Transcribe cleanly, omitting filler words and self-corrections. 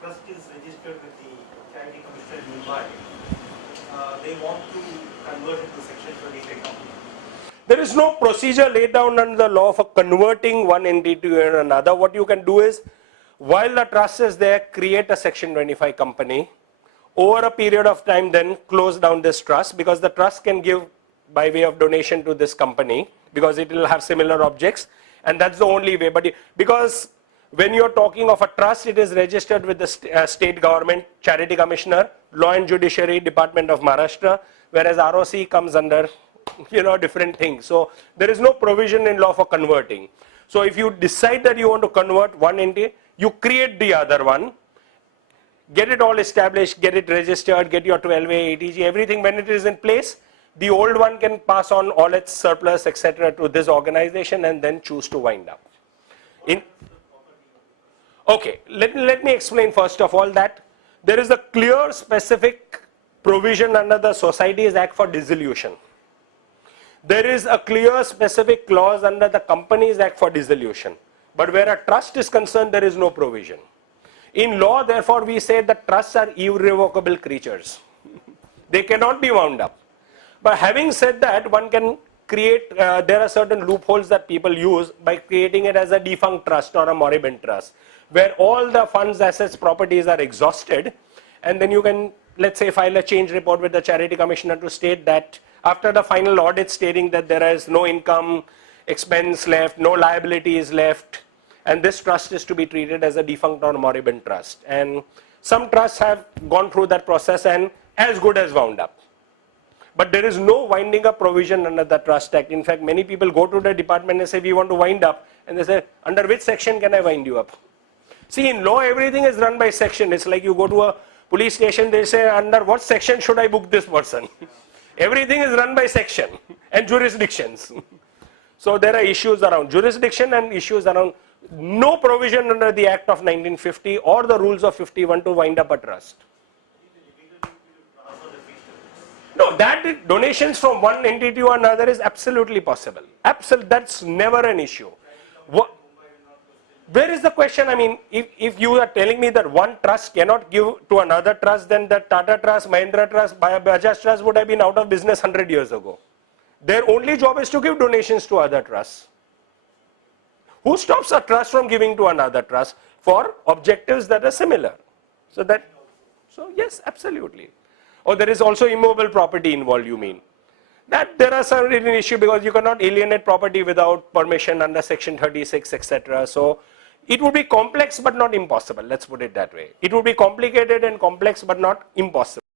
trust is registered with the Charity Commissioner in Mumbai, they want to convert it to Section 25 company. There is no procedure laid down under the law for converting one entity to another. What you can do is, while the trust is there, create a Section 25 company. Over a period of time, then close down this trust, because the trust can give by way of donation to this company, because it will have similar objects, and that's the only way. But because when you're talking of a trust, it is registered with the state government, Charity Commissioner, Law and Judiciary, Department of Maharashtra, whereas ROC comes under, different things. So there is no provision in law for converting. So if you decide that you want to convert one entity, you create the other one, get it all established, get it registered, get your 12A, ATG, everything. When it is in place, the old one can pass on all its surplus, etc. to this organization and then choose to wind up. Okay, let me explain first of all that there is a clear specific provision under the Societies Act for dissolution. There is a clear specific clause under the Companies Act for dissolution. But where a trust is concerned, there is no provision. In law, therefore, we say that trusts are irrevocable creatures. They cannot be wound up. But having said that, one can create, there are certain loopholes that people use by creating it as a defunct trust or a moribund trust, where all the funds, assets, properties are exhausted, and then you can, let's say, file a change report with the Charity Commissioner to state that after the final audit stating that there is no income, expense left, no liabilities left, and this trust is to be treated as a defunct or moribund trust. And some trusts have gone through that process and as good as wound up. But there is no winding up provision under the Trust Act. In fact, many people go to the department and say, we want to wind up. And they say, under which section can I wind you up? See, in law, everything is run by section. It's like you go to a police station, they say, under what section should I book this person? Everything is run by section and jurisdictions. So there are issues around jurisdiction and issues around no provision under the Act of 1950 or the rules of 51 to wind up a trust. No, that donations from one entity to another is absolutely possible. That's never an issue. Where is the question? I mean, if you are telling me that one trust cannot give to another trust, then the Tata Trust, Mahindra Trust, Bajaj Trust would have been out of business 100 years ago. Their only job is to give donations to other trusts. Who stops a trust from giving to another trust for objectives that are similar? So yes, absolutely. Or there is also immovable property involved, you mean? That there are some issue because you cannot alienate property without permission under Section 36, etc. So it would be complex but not impossible. Let's put it that way. It would be complicated and complex but not impossible.